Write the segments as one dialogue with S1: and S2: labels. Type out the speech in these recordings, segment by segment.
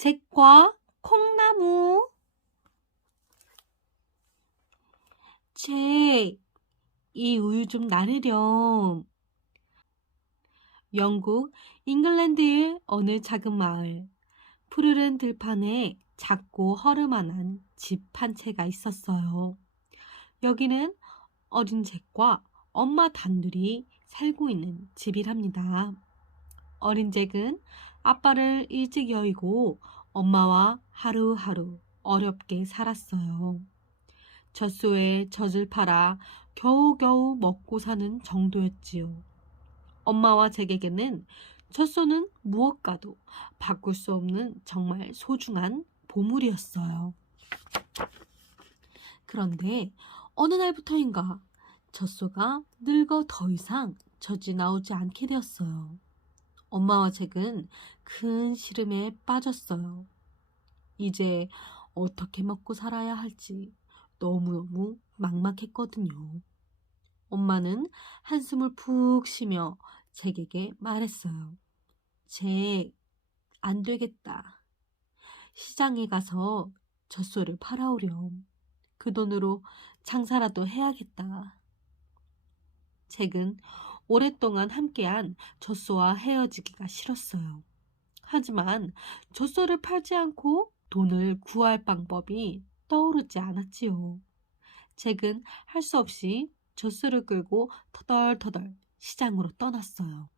S1: 잭과 콩나무. 잭, 이 우유 좀 나르렴. 영국 잉글랜드의 어느 작은 마을. 푸르른 들판에 작고 허름한 집 한 채가 있었어요. 여기는 어린 잭과 엄마 단둘이 살고 있는 집이랍니다. 어린 잭은 아빠를 일찍 여의고 엄마와 하루하루 어렵게 살았어요. 젖소에 젖을 팔아 겨우겨우 먹고 사는 정도였지요. 엄마와 잭에게는 젖소는 무엇과도 바꿀 수 없는 정말 소중한 보물이었어요. 그런데 어느 날부터인가 젖소가 늙어 더 이상 젖이 나오지 않게 되었어요. 엄마와 잭은 큰 시름에 빠졌어요. 이제 어떻게 먹고 살아야 할지 너무너무 막막했거든요. 엄마는 한숨을 푹 쉬며 잭에게 말했어요. 잭, 안 되겠다. 시장에 가서 젖소를 팔아오렴. 그 돈으로 장사라도 해야겠다. 잭은 오랫동안 함께한 젖소와 헤어지기가 싫었어요. 하지만 젖소를 팔지 않고 돈을 구할 방법이 떠오르지 않았지요. 잭은 할 수 없이 젖소를 끌고 터덜터덜 시장으로 떠났어요.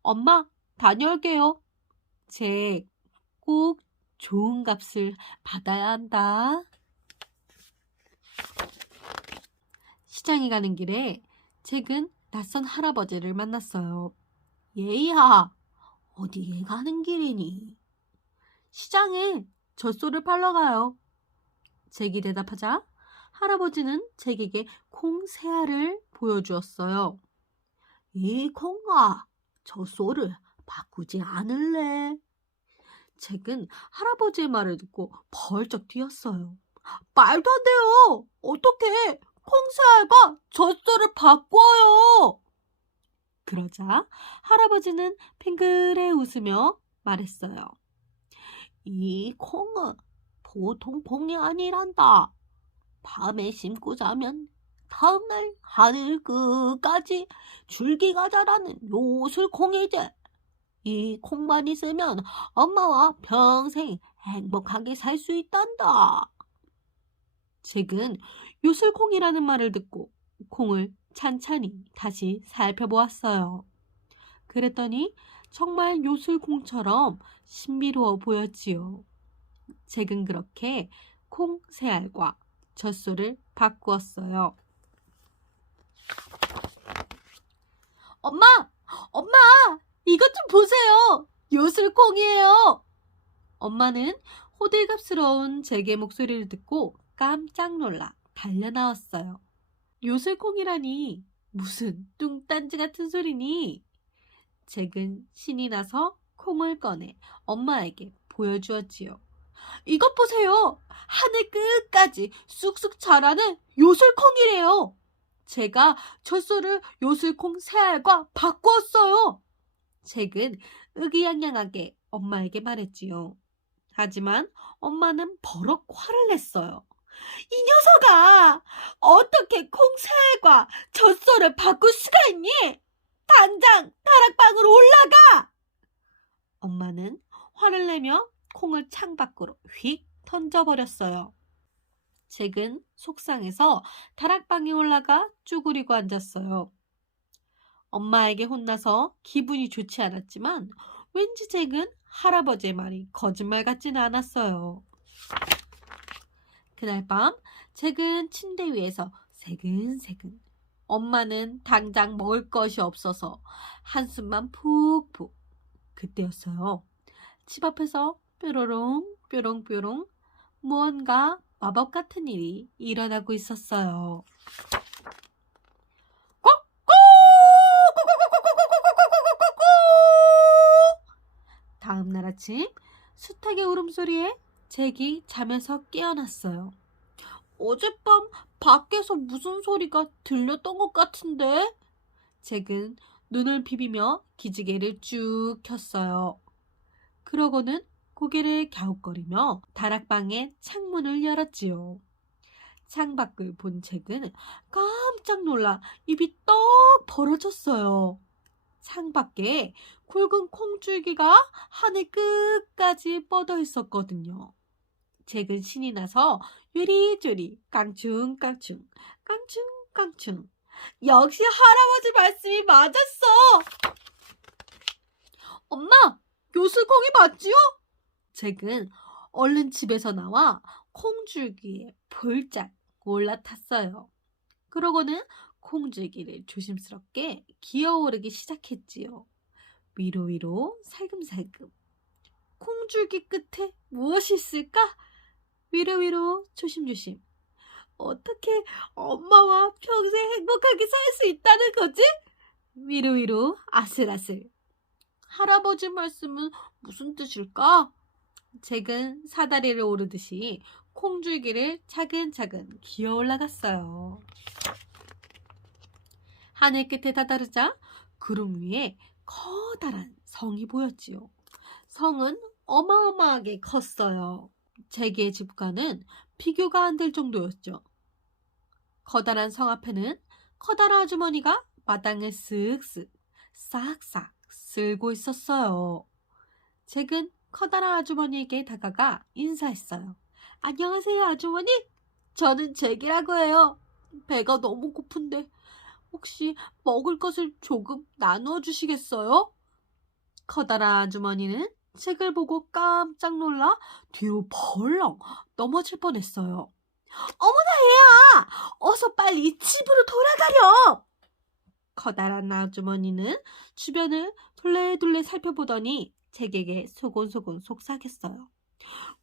S1: 엄마, 다녀올게요. 잭, 꼭 좋은 값을 받아야 한다. 시장에 가는 길에 잭은 낯선 할아버지를 만났어요. 얘야, 어디에 가는 길이니? 시장에 젖소를 팔러 가요. 잭이 대답하자 할아버지는 잭에게 콩 세 알을 보여주었어요. 이 콩아, 젖소를 바꾸지 않을래? 잭은 할아버지의 말을 듣고 벌쩍 뛰었어요. 말도 안 돼요! 어떻게 콩새알과 젖소를 바꿔요! 그러자 할아버지는 팽글해 웃으며 말했어요. 이 콩은 보통 콩이 아니란다. 밤에 심고 자면 다음날 하늘 끝까지 줄기가 자라는 요술콩이지. 이 콩만 있으면 엄마와 평생 행복하게 살 수 있단다. 잭은 요술콩이라는 말을 듣고 콩을 찬찬히 다시 살펴보았어요. 그랬더니 정말 요술콩처럼 신비로워 보였지요. 잭은 그렇게 콩세 알과 젖소를 바꾸었어요. 엄마! 엄마! 이것 좀 보세요! 요술콩이에요! 엄마는 호들갑스러운 잭의 목소리를 듣고 깜짝 놀라 달려나왔어요. 요술콩이라니 무슨 뚱딴지 같은 소리니? 잭은 신이 나서 콩을 꺼내 엄마에게 보여주었지요. 이것 보세요. 하늘 끝까지 쑥쑥 자라는 요술콩이래요. 제가 젖소를 요술콩 새알과 바꾸었어요. 잭은 의기양양하게 엄마에게 말했지요. 하지만 엄마는 버럭 화를 냈어요. 이 녀석아! 어떻게 콩새알과 젖소를 바꿀 수가 있니? 당장 다락방으로 올라가! 엄마는 화를 내며 콩을 창밖으로 휙 던져버렸어요. 잭은 속상해서 다락방에 올라가 쭈그리고 앉았어요. 엄마에게 혼나서 기분이 좋지 않았지만 왠지 잭은 할아버지의 말이 거짓말 같지는 않았어요. 그날 밤 잭은 침대 위에서 새근새근 엄마는 당장 먹을 것이 없어서 한숨만 푹푹 그때였어요. 집 앞에서 뾰로롱 뾰롱 뾰롱 무언가 마법 같은 일이 일어나고 있었어요. 다음 날 아침 수탉의 울음소리에 잭이 잠에서 깨어났어요. 어젯밤 밖에서 무슨 소리가 들렸던 것 같은데? 잭은 눈을 비비며 기지개를 쭉 켰어요. 그러고는 고개를 갸웃거리며 다락방의 창문을 열었지요. 창밖을 본 잭은 깜짝 놀라 입이 떡 벌어졌어요. 창밖에 굵은 콩줄기가 하늘 끝까지 뻗어 있었거든요. 잭은 신이 나서 요리조리 깡충깡충 깡충깡충 역시 할아버지 말씀이 맞았어. 엄마, 요술 콩이 맞지요? 잭은 얼른 집에서 나와 콩줄기에 볼짝 올라탔어요. 그러고는 콩줄기를 조심스럽게 기어오르기 시작했지요. 위로 위로 살금살금. 콩줄기 끝에 무엇이 있을까? 위로 위로 조심조심. 어떻게 엄마와 평생 행복하게 살 수 있다는 거지? 위로 위로 아슬아슬. 할아버지 말씀은 무슨 뜻일까? 잭은 사다리를 오르듯이 콩줄기를 차근차근 기어 올라갔어요. 하늘 끝에 다다르자 구름 위에 커다란 성이 보였지요. 성은 어마어마하게 컸어요. 잭의 집과는 비교가 안 될 정도였죠. 커다란 성 앞에는 커다란 아주머니가 마당을 쓱쓱 싹싹 쓸고 있었어요. 잭은 커다란 아주머니에게 다가가 인사했어요. 안녕하세요, 아주머니. 저는 잭이라고 해요. 배가 너무 고픈데 혹시 먹을 것을 조금 나누어 주시겠어요? 커다란 아주머니는 잭을 보고 깜짝 놀라 뒤로 벌렁 넘어질 뻔했어요. 어머나 얘야! 어서 빨리 집으로 돌아가렴! 커다란 아주머니는 주변을 둘레둘레 살펴보더니 잭에게 소곤소곤 속삭였어요.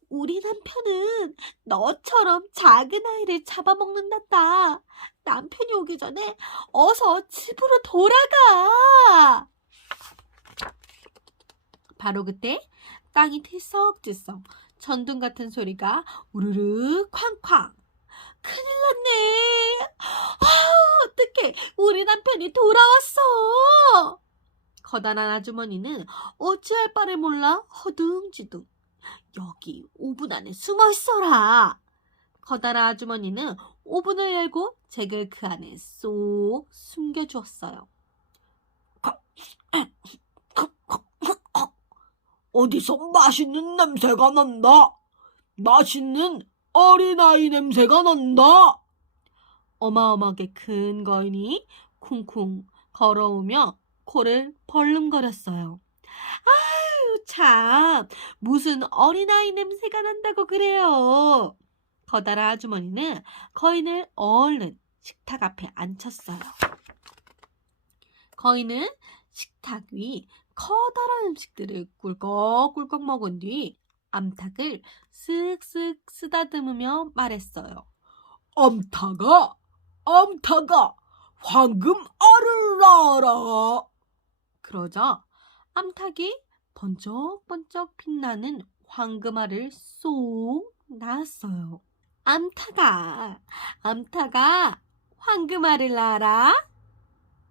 S1: 우리 남편은 너처럼 작은 아이를 잡아먹는단다. 남편이 오기 전에 어서 집으로 돌아가. 바로 그때 땅이 들썩들썩 전등 같은 소리가 우르르 쾅쾅. 큰일 났네. 아, 어떡해. 우리 남편이 돌아왔어. 커다란 아주머니는 어찌할 바를 몰라 허둥지둥. 여기 오븐 안에 숨어 있어라. 커다란 아주머니는 오븐을 열고 잭을 그 안에 쏙 숨겨주었어요.
S2: 어디서 맛있는 냄새가 난다. 맛있는 어린아이 냄새가 난다.
S1: 어마어마하게 큰 거인이 쿵쿵 걸어오며 코를 벌름거렸어요. 아유, 참. 무슨 어린아이 냄새가 난다고 그래요. 커다란 아주머니는 거인을 얼른 식탁 앞에 앉혔어요. 거인은 식탁 위 커다란 음식들을 꿀꺽꿀꺽 먹은 뒤 암탉을 쓱쓱 쓰다듬으며 말했어요.
S2: 암탉아, 암탉아, 황금 알을 낳아라.
S1: 그러자 암탉이 번쩍번쩍 빛나는 황금 알을 쏙 낳았어요. 암탉아, 암탉아, 황금 알을 낳아라.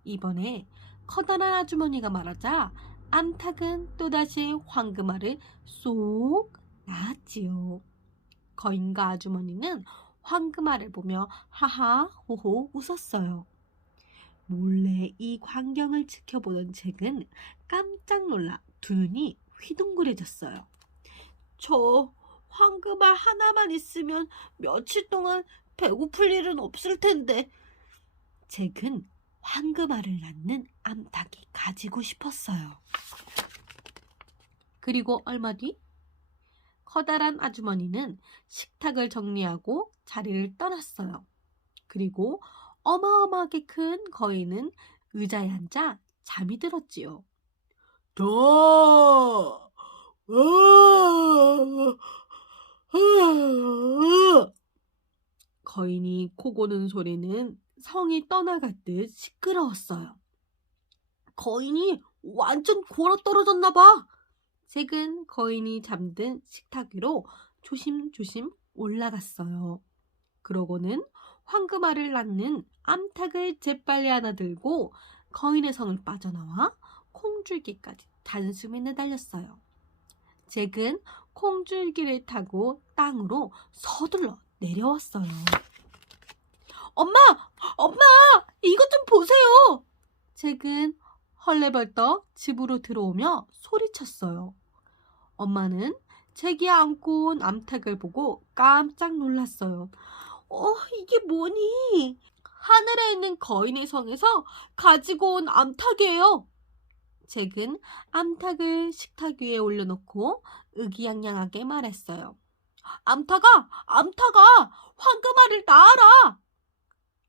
S1: 이번에 커다란 아주머니가 말하자 암탉은 또다시 황금알을 쏙 낳았지요. 거인과 아주머니는 황금알을 보며 하하 호호 웃었어요. 몰래 이 광경을 지켜보던 잭은 깜짝 놀라 두 눈이 휘둥그레졌어요. 저 황금알 하나만 있으면 며칠 동안 배고플 일은 없을 텐데. 잭은 황금알을 낳는 암탉이 가지고 싶었어요. 그리고 얼마 뒤 커다란 아주머니는 식탁을 정리하고 자리를 떠났어요. 그리고 어마어마하게 큰 거인은 의자에 앉아 잠이 들었지요.
S2: 자, 아, 아,
S1: 거인이 코 고는 소리는 성이 떠나갔듯 시끄러웠어요. 거인이 완전 골아 떨어졌나 봐. 잭은 거인이 잠든 식탁 위로 조심조심 올라갔어요. 그러고는 황금알을 낳는 암탉을 재빨리 하나 들고 거인의 성을 빠져나와 콩줄기까지 단숨에 내달렸어요. 잭은 콩줄기를 타고 땅으로 서둘러 내려왔어요. 엄마! 엄마! 이것 좀 보세요! 잭은 헐레벌떡 집으로 들어오며 소리쳤어요. 엄마는 잭이 안고 온 암탉을 보고 깜짝 놀랐어요. 어, 이게 뭐니? 하늘에 있는 거인의 성에서 가지고 온 암탉이에요. 잭은 암탉을 식탁 위에 올려놓고 의기양양하게 말했어요. 암탉아, 암탉아, 황금알을 낳아라!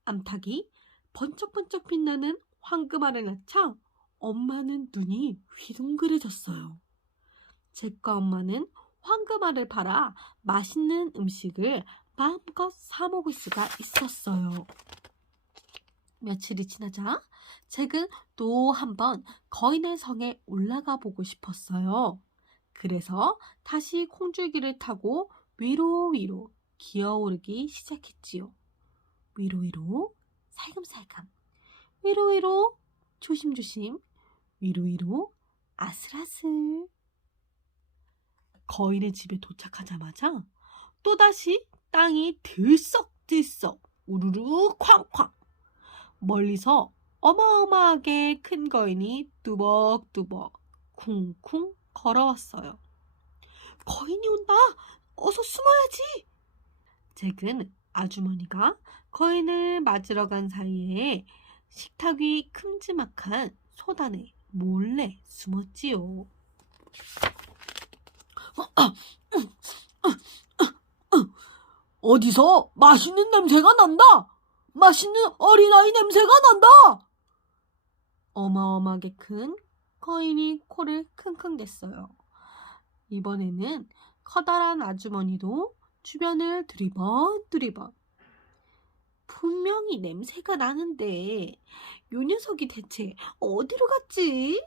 S1: 암탉이 번쩍번쩍 빛나는 황금알을 낳자 엄마는 눈이 휘둥그레졌어요. 잭과 엄마는 황금알을 팔아 맛있는 음식을 마음껏 사 먹을 수가 있었어요. 며칠이 지나자 잭은 또 한 번 거인의 성에 올라가 보고 싶었어요. 그래서 다시 콩줄기를 타고 위로 위로 기어오르기 시작했지요. 위로 위로 살금살금 위로 위로 조심조심 위로 위로 아슬아슬 거인의 집에 도착하자마자 또다시 땅이 들썩들썩 우르르 쾅쾅 멀리서 어마어마하게 큰 거인이 뚜벅뚜벅 쿵쿵 걸어왔어요. 거인이 온다! 어서 숨어야지! 잭은 아주머니가 거인을 맞으러 간 사이에 식탁 위 큼지막한 소단에 몰래 숨었지요.
S2: 어디서 맛있는 냄새가 난다. 맛있는 어린아이 냄새가 난다.
S1: 어마어마하게 큰 거인이 코를 킁킁 댔어요. 이번에는 커다란 아주머니도 주변을 두리번 두리번 분명히 냄새가 나는데 요 녀석이 대체 어디로 갔지?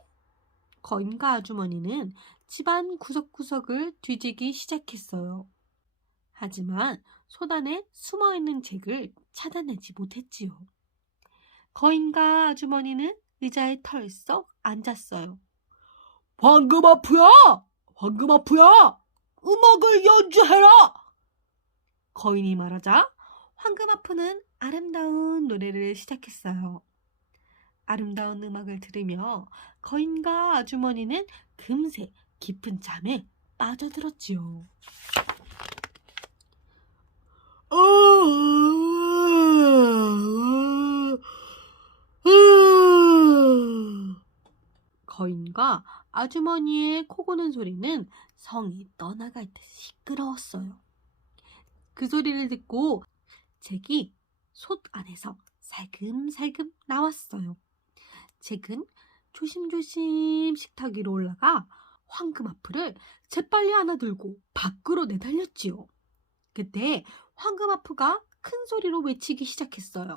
S1: 거인과 아주머니는 집안 구석구석을 뒤지기 시작했어요. 하지만 소단에 숨어있는 잭을 찾아내지 못했지요. 거인과 아주머니는 의자에 털썩 앉았어요.
S2: 황금 아프야! 황금 아프야! 음악을 연주해라!
S1: 거인이 말하자 황금 아프는 아름다운 노래를 시작했어요. 아름다운 음악을 들으며 거인과 아주머니는 금세 깊은 잠에 빠져들었지요. 거인과 아주머니의 코 고는 소리는 성이 떠나갈 듯 시끄러웠어요. 그 소리를 듣고 잭이 솥 안에서 살금살금 나왔어요. 잭은 조심조심 식탁 위로 올라가 황금 아프를 재빨리 하나 들고 밖으로 내달렸지요. 그때 황금 아프가 큰 소리로 외치기 시작했어요.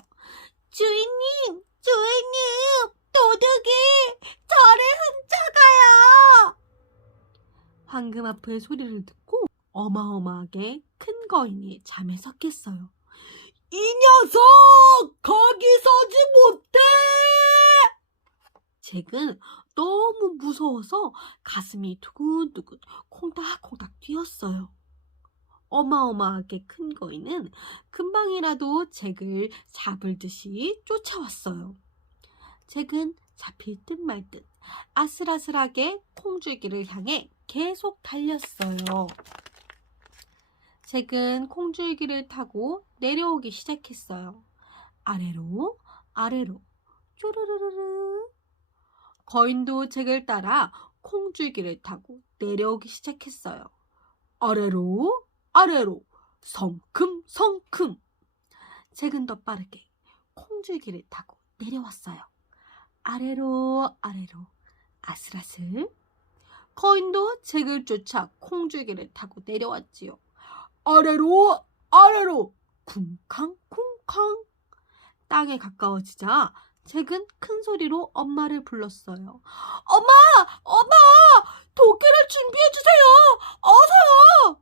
S1: 주인님, 주인님, 도둑이 저를 훔쳐가요. 황금 아프의 소리를 듣고 어마어마하게 큰 거인이 잠에서 깼어요.
S2: 이 녀석! 거기 서지 못해!
S1: 잭은 너무 무서워서 가슴이 두근두근 콩닥콩닥 뛰었어요. 어마어마하게 큰 거인은 금방이라도 잭을 잡을 듯이 쫓아왔어요. 잭은 잡힐 듯 말 듯 아슬아슬하게 콩줄기를 향해 계속 달렸어요. 잭은 콩줄기를 타고 내려오기 시작했어요. 아래로, 아래로, 쪼르르르르. 거인도 잭을 따라 콩줄기를 타고 내려오기 시작했어요. 아래로, 아래로, 성큼 성큼. 잭은 더 빠르게 콩줄기를 타고 내려왔어요. 아래로, 아래로, 아슬아슬. 거인도 잭을 쫓아 콩줄기를 타고 내려왔지요.
S2: 아래로, 아래로,
S1: 쿵쾅쿵쾅. 땅에 가까워지자 잭은 큰 소리로 엄마를 불렀어요. 엄마! 엄마! 도끼를 준비해주세요! 어서요!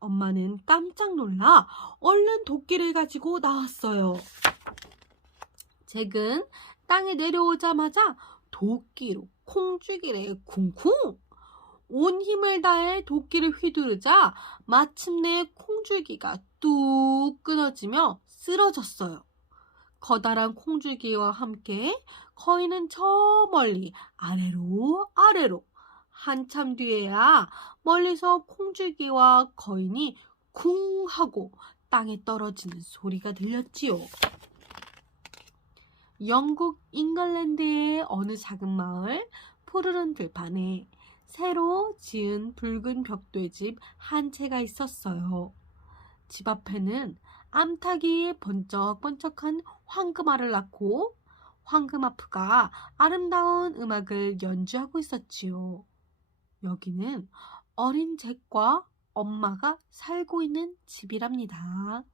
S1: 엄마는 깜짝 놀라 얼른 도끼를 가지고 나왔어요. 잭은 땅에 내려오자마자 도끼로 콩쥐기를 쿵쿵! 온 힘을 다해 도끼를 휘두르자 마침내 콩줄기가 뚝 끊어지며 쓰러졌어요. 커다란 콩줄기와 함께 거인은 저 멀리 아래로 아래로 한참 뒤에야 멀리서 콩줄기와 거인이 쿵 하고 땅에 떨어지는 소리가 들렸지요. 영국 잉글랜드의 어느 작은 마을 푸르른 들판에 새로 지은 붉은 벽돌집 한 채가 있었어요. 집 앞에는 암탉이 번쩍번쩍한 황금알을 낳고 황금아프가 아름다운 음악을 연주하고 있었지요. 여기는 어린 잭과 엄마가 살고 있는 집이랍니다.